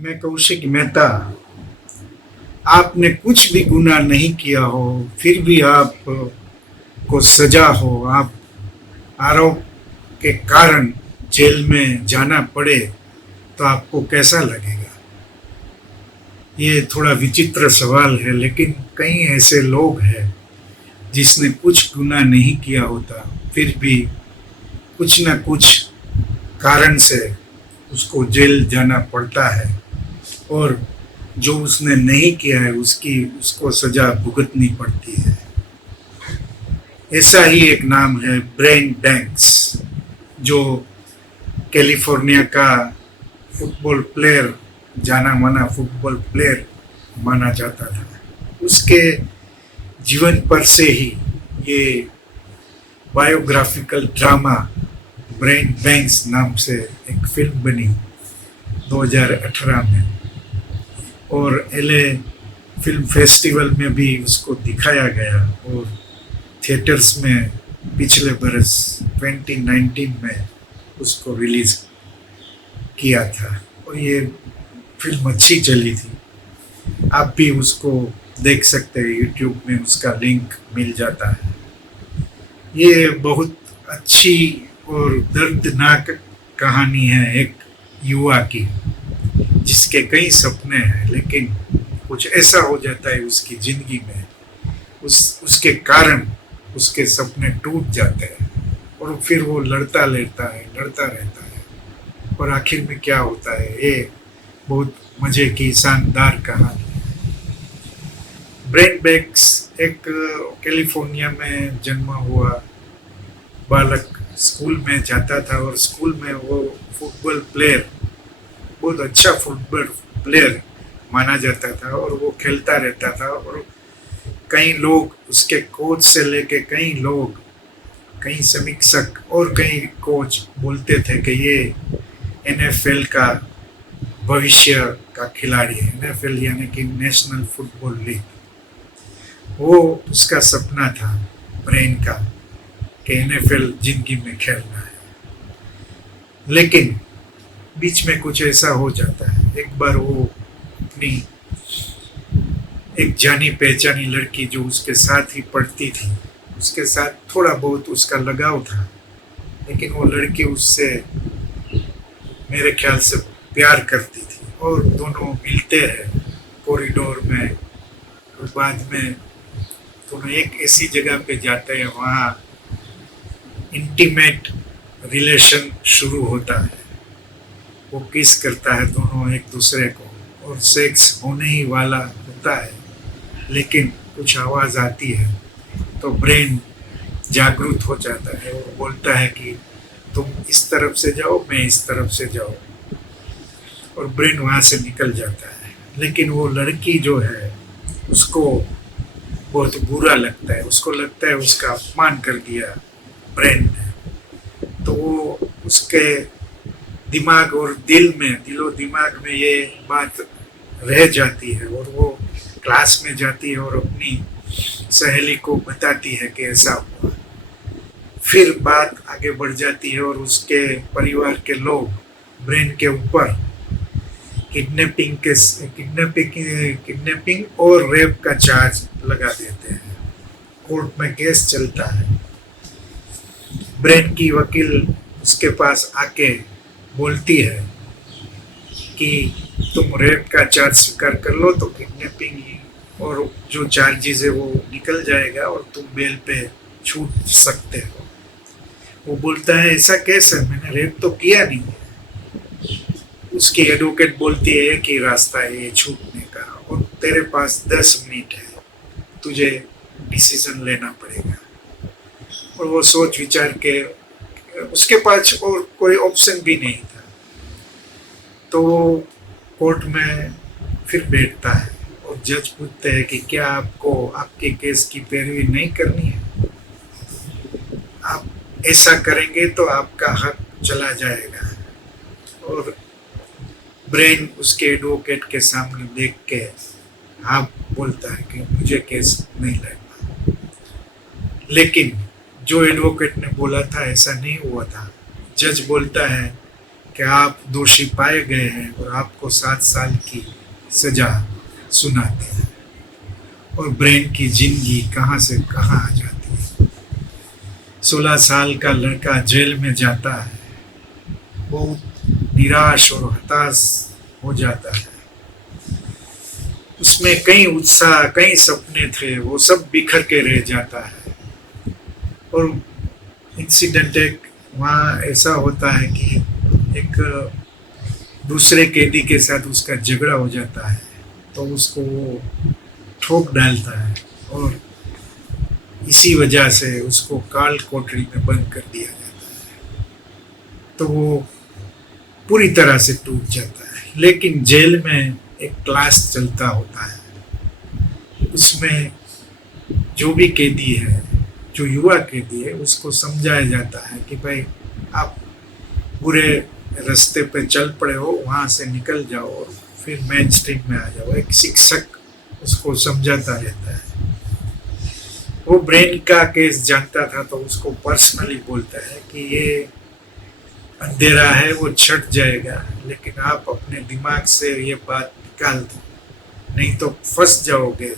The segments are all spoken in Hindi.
मैं कौशिक मेहता। आपने कुछ भी गुनाह नहीं किया हो, फिर भी आप को सजा हो, आप आरोप के कारण जेल में जाना पड़े, तो आपको कैसा लगेगा? ये थोड़ा विचित्र सवाल है, लेकिन कई ऐसे लोग हैं जिसने कुछ गुनाह नहीं किया होता, फिर भी कुछ ना कुछ कारण से उसको जेल जाना पड़ता है, और जो उसने नहीं किया है उसकी उसको सजा भुगतनी पड़ती है। ऐसा ही एक नाम है ब्रेन बैंक्स, जो कैलिफोर्निया का फुटबॉल प्लेयर, जाना माना फुटबॉल प्लेयर माना जाता था। उसके जीवन पर से ही ये बायोग्राफिकल ड्रामा ब्रेन बैंक्स नाम से एक फिल्म बनी 2018 में, और एलए फिल्म फेस्टिवल में भी उसको दिखाया गया, और थिएटर्स में पिछले बरस 2019 में उसको रिलीज किया था, और ये फिल्म अच्छी चली थी। आप भी उसको देख सकते हैं, यूट्यूब में उसका लिंक मिल जाता है। ये बहुत अच्छी और दर्दनाक कहानी है एक युवा की, जिसके कई सपने हैं, लेकिन कुछ ऐसा हो जाता है उसकी ज़िंदगी में, उसके कारण उसके सपने टूट जाते हैं, और फिर वो लड़ता रहता है, और आखिर में क्या होता है, ये बहुत मज़े की शानदार कहानी है। ब्रेन बैंक्स एक कैलिफोर्निया में जन्मा हुआ बालक स्कूल में जाता था, और स्कूल में वो फुटबॉल प्लेयर, बहुत अच्छा फुटबॉल प्लेयर माना जाता था, और वो खेलता रहता था। और कई लोग, उसके कोच से लेके कई लोग, कई समीक्षक और कई कोच बोलते थे कि ये एनएफएल का भविष्य का खिलाड़ी है। एनएफएल यानी कि नेशनल फुटबॉल लीग, वो उसका सपना था ब्रेन का कि एनएफएल जिंदगी में खेलना है। लेकिन बीच में कुछ ऐसा हो जाता है। एक बार वो अपनी एक जानी पहचानी लड़की जो उसके साथ ही पढ़ती थी, उसके साथ थोड़ा बहुत उसका लगाव था, लेकिन वो लड़की उससे मेरे ख्याल से प्यार करती थी, और दोनों मिलते हैं कॉरिडोर में, और बाद में दोनों एक ऐसी जगह पे जाते हैं, वहाँ इंटीमेट रिलेशन शुरू होता है। वो किस करता है दोनों एक दूसरे को, और सेक्स होने ही वाला होता है, लेकिन कुछ आवाज़ आती है तो ब्रेन जागरूक हो जाता है, और बोलता है कि तुम इस तरफ से जाओ, मैं इस तरफ से जाऊँ, और ब्रेन वहाँ से निकल जाता है। लेकिन वो लड़की जो है उसको बहुत बुरा लगता है, उसको लगता है उसका अपमान कर दिया ब्रेन ने, तो वो उसके दिमाग और दिलो दिमाग में ये बात रह जाती है, और वो क्लास में जाती है और अपनी सहेली को बताती है कि ऐसा हुआ। फिर बात आगे बढ़ जाती है, और उसके परिवार के लोग ब्रेन के ऊपर किडनैपिंग और रेप का चार्ज लगा देते हैं। कोर्ट में केस चलता है। ब्रेन की वकील उसके पास आके बोलती है कि तुम रेप का चार्ज स्वीकार कर लो तो किडनैपिंग और जो चार्जेस है वो निकल जाएगा, और तुम बेल पे छूट सकते हो। वो बोलता है ऐसा कैसे, मैंने रेप तो किया नहीं है। उसकी एडवोकेट बोलती है कि रास्ता है ये छूटने का, और तेरे पास 10 मिनट है, तुझे डिसीजन लेना पड़ेगा। और वो सोच विचार के, उसके पास और कोई ऑप्शन भी नहीं था, तो वो कोर्ट में फिर बैठता है, और जज पूछते हैं कि क्या आपको आपके केस की पैरवी नहीं करनी है? आप ऐसा करेंगे तो आपका हक चला जाएगा। और ब्रेन उसके एडवोकेट के सामने देख के हाँ बोलता है कि मुझे केस नहीं लड़ना। लेकिन जो एडवोकेट ने बोला था ऐसा नहीं हुआ था। जज बोलता है कि आप दोषी पाए गए हैं और आपको 7 साल की सजा सुनाते हैं और ब्रेन की जिंदगी कहाँ से कहाँ आ जाती है। 16 साल का लड़का जेल में जाता है, बहुत निराश और हताश हो जाता है। उसमें कई उत्साह, कई सपने थे, वो सब बिखर के रह जाता है। और इंसिडेंट एक वहाँ ऐसा होता है कि एक दूसरे कैदी के साथ उसका झगड़ा हो जाता है, तो उसको वो ठोक डालता है और इसी वजह से उसको काल कोठरी में बंद कर दिया जाता है। तो वो पूरी तरह से टूट जाता है। लेकिन जेल में एक क्लास चलता होता है, उसमें जो भी कैदी है, जो युवा कैदी है, उसको समझाया जाता है कि भाई आप बुरे रास्ते पे चल पड़े हो, वहाँ से निकल जाओ और फिर मेन स्ट्रीम में आ जाओ। एक शिक्षक उसको समझाता रहता है। वो ब्रेन का केस जानता था, तो उसको पर्सनली बोलता है कि ये अंधेरा है, वो छट जाएगा, लेकिन आप अपने दिमाग से ये बात निकाल दो, नहीं तो फंस जाओगे,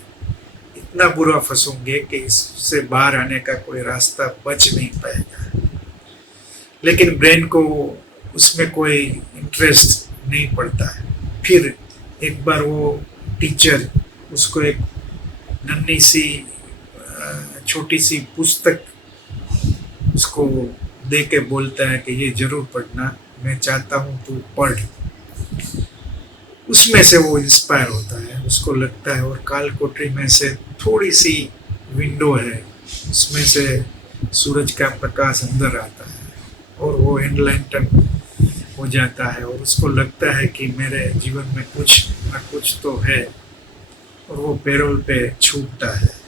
इतना बुरा फंसोगे कि इससे बाहर आने का कोई रास्ता बच नहीं पाएगा। लेकिन ब्रेन को उसमें कोई इंटरेस्ट नहीं पड़ता है। फिर एक बार वो टीचर उसको एक नन्ही सी छोटी सी पुस्तक उसको दे के बोलता है कि ये जरूर पढ़ना, मैं चाहता हूँ तू पढ़। उसमें से वो इंस्पायर होता है, उसको लगता है, और काल कोठरी में से थोड़ी सी विंडो है, उसमें से सूरज का प्रकाश अंदर आता है और वो एनलाइटन हो जाता है और उसको लगता है कि मेरे जीवन में कुछ ना कुछ तो है, और वो पैरोल पे छूटता है।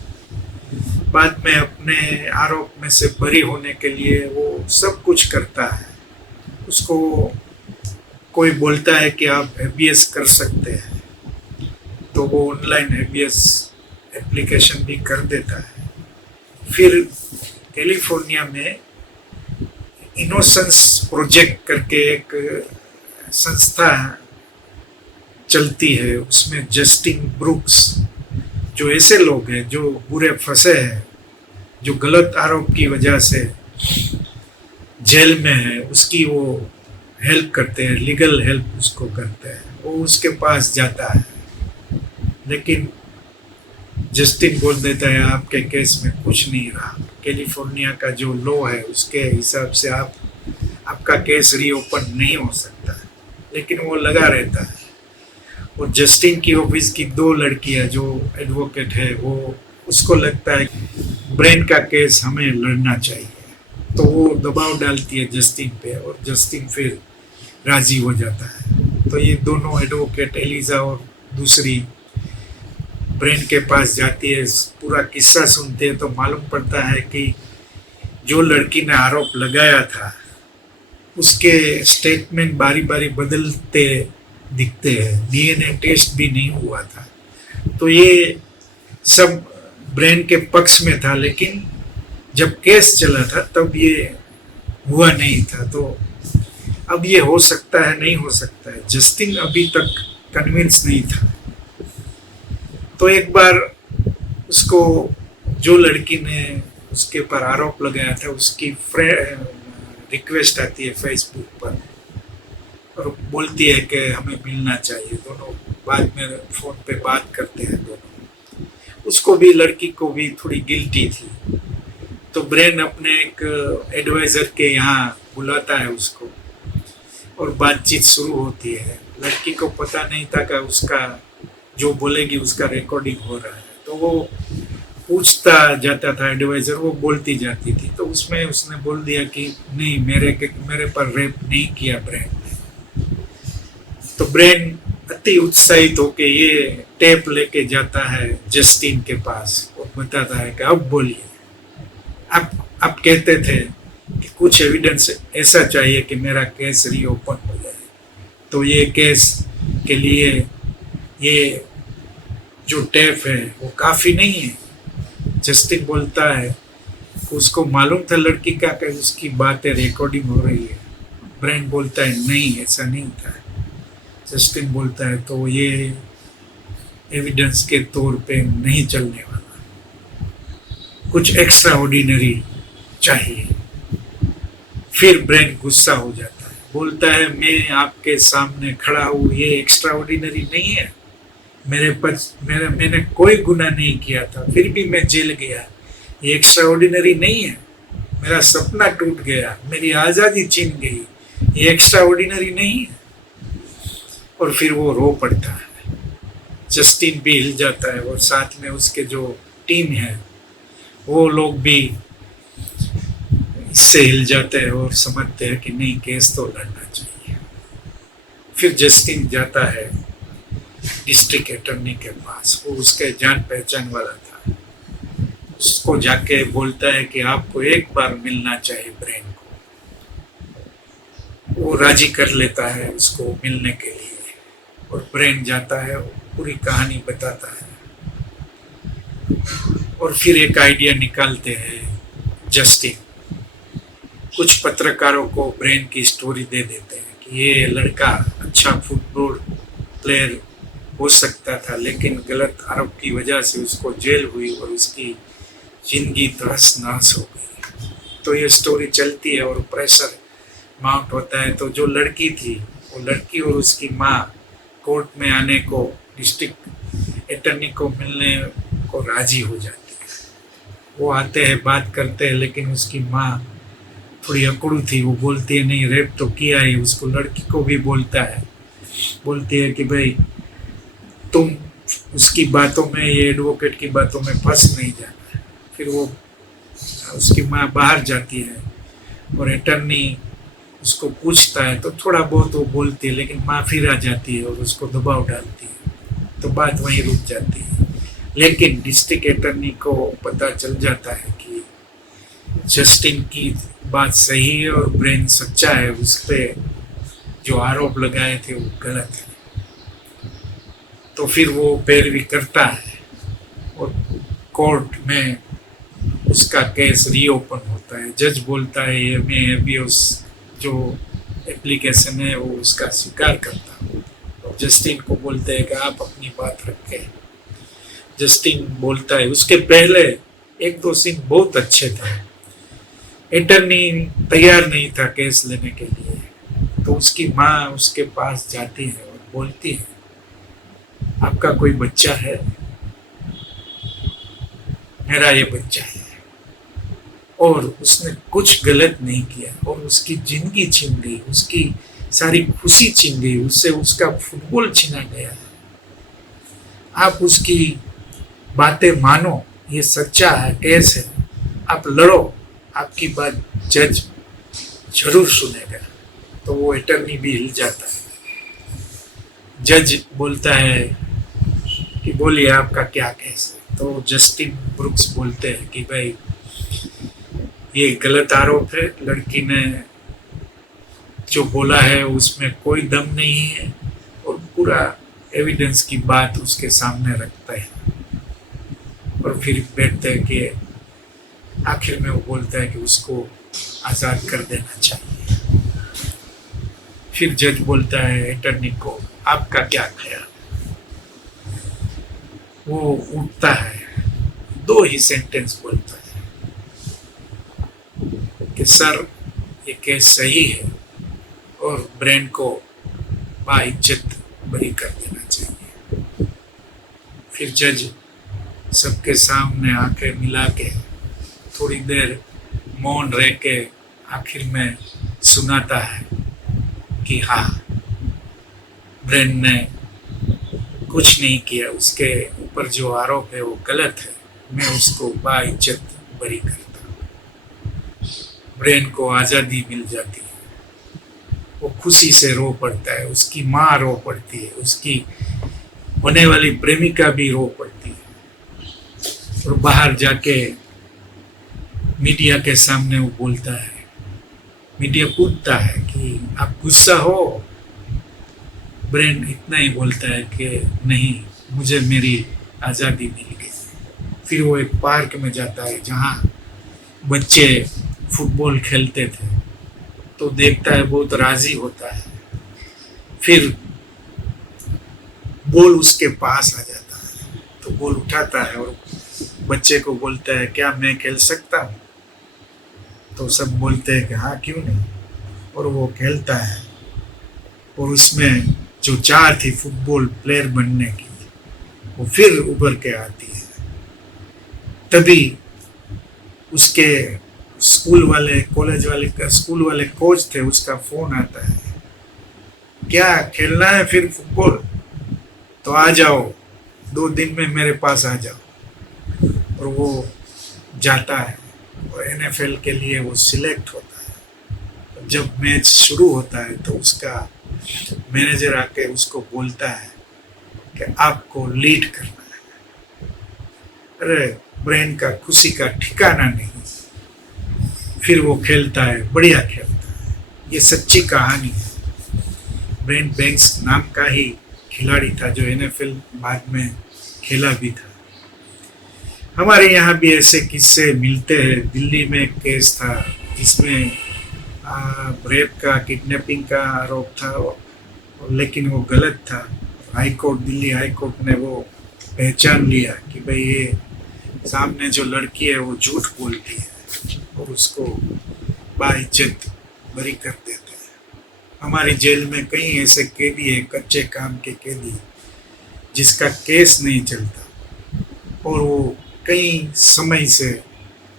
बाद में अपने आरोप में से बरी होने के लिए वो सब कुछ करता है। उसको कोई बोलता है कि आप हेबियस कर सकते हैं, तो वो ऑनलाइन हेबियस एप्लीकेशन भी कर देता है। फिर कैलिफोर्निया में इनोसेंस प्रोजेक्ट करके एक संस्था चलती है, उसमें जस्टिन ब्रूक्स, जो ऐसे लोग हैं जो बुरे फंसे हैं, जो गलत आरोप की वजह से जेल में है, उसकी वो हेल्प करते हैं, लीगल हेल्प उसको करते हैं। वो उसके पास जाता है, लेकिन जस्टिन बोल देता है आपके केस में कुछ नहीं रहा, कैलिफोर्निया का जो लॉ है उसके हिसाब से आपका केस रीओपन नहीं हो सकता। लेकिन वो लगा रहता है। और जस्टिन की ऑफिस की 2 लड़कियां जो एडवोकेट है, वो उसको लगता है ब्रेन का केस हमें लड़ना चाहिए, तो वो दबाव डालती है जस्टिन पे और जस्टिन फिर राजी हो जाता है। तो ये दोनों एडवोकेट, एलिजा और दूसरी, ब्रेन के पास जाती है, पूरा किस्सा सुनते हैं, तो मालूम पड़ता है कि जो लड़की ने आरोप लगाया था उसके स्टेटमेंट बारी बारी बदलते दिखते हैं, डीएनए टेस्ट भी नहीं हुआ था। तो ये सब ब्रेन के पक्ष में था, लेकिन जब केस चला था तब ये हुआ नहीं था। तो अब ये हो सकता है, नहीं हो सकता है, जस्टिन अभी तक कन्विंस नहीं था। तो एक बार उसको, जो लड़की ने उसके पर आरोप लगाया था, उसकी रिक्वेस्ट आती है फेसबुक पर और बोलती है कि हमें मिलना चाहिए। दोनों बाद में फोन पे बात करते हैं दोनों। उसको भी, लड़की को भी थोड़ी गिल्टी थी, तो ब्रेन अपने एक एडवाइजर के यहाँ बुलाता है उसको और बातचीत शुरू होती है। लड़की को पता नहीं था कि उसका जो बोलेगी उसका रिकॉर्डिंग हो रहा है, तो वो पूछता जाता था एडवाइजर, वो बोलती जाती थी। तो उसमें उसने बोल दिया कि नहीं, मेरे पर रेप नहीं किया ब्रेन ने। तो ब्रेन अति उत्साहित होके ये टेप लेके जाता है जस्टिन के पास और बताता है कि अब बोलिए, आप कहते थे कि कुछ एविडेंस ऐसा चाहिए कि मेरा केस रीओपन हो जाए, तो ये केस के लिए ये जो टेप है वो काफ़ी नहीं है। जस्टिन बोलता है, उसको मालूम था लड़की का कि उसकी बातें रिकॉर्डिंग हो रही है। ब्रेन बोलता है नहीं ऐसा नहीं था। जस्टिन बोलता है तो ये एविडेंस के तौर पे नहीं चलने वाला, कुछ एक्स्ट्रा ऑर्डिनरी चाहिए। फिर ब्रेन गुस्सा हो जाता है, बोलता है मैं आपके सामने खड़ा हूँ, ये एक्स्ट्रा ऑर्डिनरी नहीं है, मैंने कोई गुनाह नहीं किया था फिर भी मैं जेल गया, ये एक्स्ट्रा ऑर्डिनरी नहीं है, मेरा सपना टूट गया, मेरी आज़ादी छीन गई, ये एक्स्ट्रा ऑर्डिनरी नहीं है। और फिर वो रो पड़ता है, जस्टिन भी हिल जाता है और साथ में उसके जो टीम है वो लोग भी इससे हिल जाते हैं और समझते हैं कि नहीं केस तो लड़ना चाहिए। फिर जस्टिन जाता है डिस्ट्रिक्ट अटॉर्नी के पास, वो उसके जान पहचान वाला था, उसको जाके बोलता है कि आपको एक बार मिलना चाहिए ब्रेन को। वो राजी कर लेता है उसको मिलने के लिए और ब्रेन जाता है, पूरी कहानी बताता है। और फिर एक आइडिया निकालते हैं जस्टिन, कुछ पत्रकारों को ब्रेन की स्टोरी दे देते हैं कि ये लड़का अच्छा फुटबॉल प्लेयर हो सकता था लेकिन गलत आरोप की वजह से उसको जेल हुई और उसकी जिंदगी तहस नहस हो गई। तो ये स्टोरी चलती है और प्रेशर माउंट होता है। तो जो लड़की थी वो लड़की और उसकी माँ कोर्ट में आने को, डिस्ट्रिक्ट अटॉर्नी को मिलने को राजी हो जाती है। वो आते हैं, बात करते हैं, लेकिन उसकी माँ थोड़ी अकड़ू थी, वो बोलती है नहीं रेप तो किया ही। उसको लड़की को भी बोलता है, बोलती है कि भाई तुम उसकी बातों में, ये एडवोकेट की बातों में फंस नहीं जाना। फिर वो उसकी माँ बाहर जाती है और अटॉर्नी उसको पूछता है तो थोड़ा बहुत वो बोलती है, लेकिन माँ फिर आ जाती है और उसको दबाव डालती है, तो बात वहीं रुक जाती है। लेकिन डिस्ट्रिक्ट अटॉर्नी को पता चल जाता है कि जस्टिन की बात सही है और ब्रेन सच्चा है, उस पर जो आरोप लगाए थे वो गलत है। तो फिर वो पैरवी करता है और कोर्ट में उसका केस रीओपन होता है। जज बोलता है ये मैं अभी उस जो एप्लीकेशन है वो उसका स्वीकार करता हूँ। और जस्टिन को बोलते हैं कि आप अपनी बात रखें। जस्टिन बोलता है, उसके पहले एक दो सीन बहुत अच्छे थे। अटॉर्नी तैयार नहीं था केस लेने के लिए, तो उसकी माँ उसके पास जाती है और बोलती है आपका कोई बच्चा है? मेरा ये बच्चा है और उसने कुछ गलत नहीं किया और उसकी जिंदगी छीन गई, उसकी सारी खुशी छीन गई, उससे उसका फुटबॉल छीना गया है। आप उसकी बातें मानो, ये सच्चा है, केस है, आप लड़ो, आपकी बात जज जरूर सुनेगा। तो वो अटॉर्नी भी हिल जाता है। जज बोलता है कि बोलिए आपका क्या केस है? तो जस्टिन ब्रुक्स बोलते हैं कि भाई ये गलत आरोप है, लड़की ने जो बोला है उसमें कोई दम नहीं है, और पूरा एविडेंस की बात उसके सामने रखता है। और फिर बैठते हैं कि आखिर में वो बोलता है कि उसको आज़ाद कर देना चाहिए। फिर जज बोलता है अटॉर्नी को आपका क्या ख्याल? वो उठता है, दो ही सेंटेंस बोलता है कि सर ये केस सही है और ब्रेन को बाइज्जत बरी कर देना चाहिए। फिर जज सबके सामने आंखें मिला के थोड़ी देर मौन रह के आखिर में सुनाता है कि हाँ ब्रेन ने कुछ नहीं किया, उसके ऊपर जो आरोप है वो गलत है, मैं उसको बाइज्जत बरी करता हूँ। ब्रेन को आज़ादी मिल जाती है, वो खुशी से रो पड़ता है, उसकी माँ रो पड़ती है, उसकी होने वाली प्रेमिका भी रो पड़ती है। और बाहर जाके मीडिया के सामने वो बोलता है, मीडिया पूछता है कि आप गुस्सा हो? ब्रेन इतना ही बोलता है कि नहीं, मुझे मेरी आज़ादी मिल गई। फिर वो एक पार्क में जाता है जहाँ बच्चे फुटबॉल खेलते थे, तो देखता है, बहुत राजी होता है। फिर बॉल उसके पास आ जाता है, तो बॉल उठाता है और बच्चे को बोलता है, क्या मैं खेल सकता हूँ? तो सब बोलते हैं कि हाँ, क्यों नहीं। और वो खेलता है, और उसमें जो चाह थी फुटबॉल प्लेयर बनने की, वो फिर उभर के आती है। तभी उसके स्कूल वाले कोच थे, उसका फोन आता है, क्या खेलना है फिर फुटबॉल? तो आ जाओ, 2 दिन में मेरे पास आ जाओ। और वो जाता है और एनएफएल के लिए वो सिलेक्ट होता है। जब मैच शुरू होता है तो उसका मैनेजर आके उसको बोलता है कि आपको लीड करना है। अरे ब्रेन का खुशी का ठिकाना नहीं। फिर वो खेलता है, बढ़िया खेलता है। ये सच्ची कहानी है। ब्रेंट बैंक्स नाम का ही खिलाड़ी था जो एनएफएल बाद में खेला भी था। हमारे यहाँ भी ऐसे किस्से मिलते हैं। दिल्ली में एक केस था जिसमें रेप का, किडनैपिंग का आरोप था, लेकिन वो गलत था। दिल्ली हाई कोर्ट ने वो पहचान लिया कि भाई ये सामने जो लड़की है वो झूठ बोलती है, और उसको बाइज्जत बरी कर देते हैं। हमारी जेल में कई ऐसे कैदी है, कच्चे काम के कैदी, जिसका केस नहीं चलता, और वो कई समय से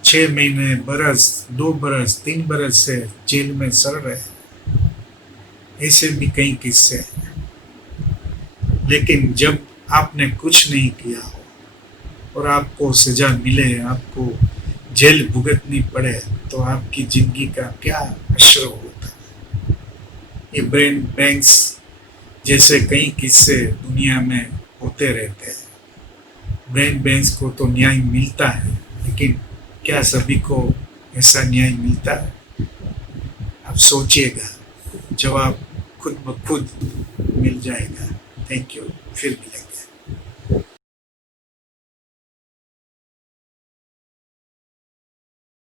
6 महीने, बरस, 2 बरस, 3 बरस से जेल में सड़ रहे हैं। ऐसे भी कई किस्से हैं। लेकिन जब आपने कुछ नहीं किया हो और आपको सजा मिले, आपको जेल भुगतनी पड़े, तो आपकी जिंदगी का क्या असर होता है। ये ब्रेन बैंक्स जैसे कई किस्से दुनिया में होते रहते हैं। ब्रेन बैंक्स को तो न्याय मिलता है, लेकिन क्या सभी को ऐसा न्याय मिलता है? आप सोचिएगा, जवाब खुद ब खुद मिल जाएगा। थैंक यू, फिर मिलेंगे।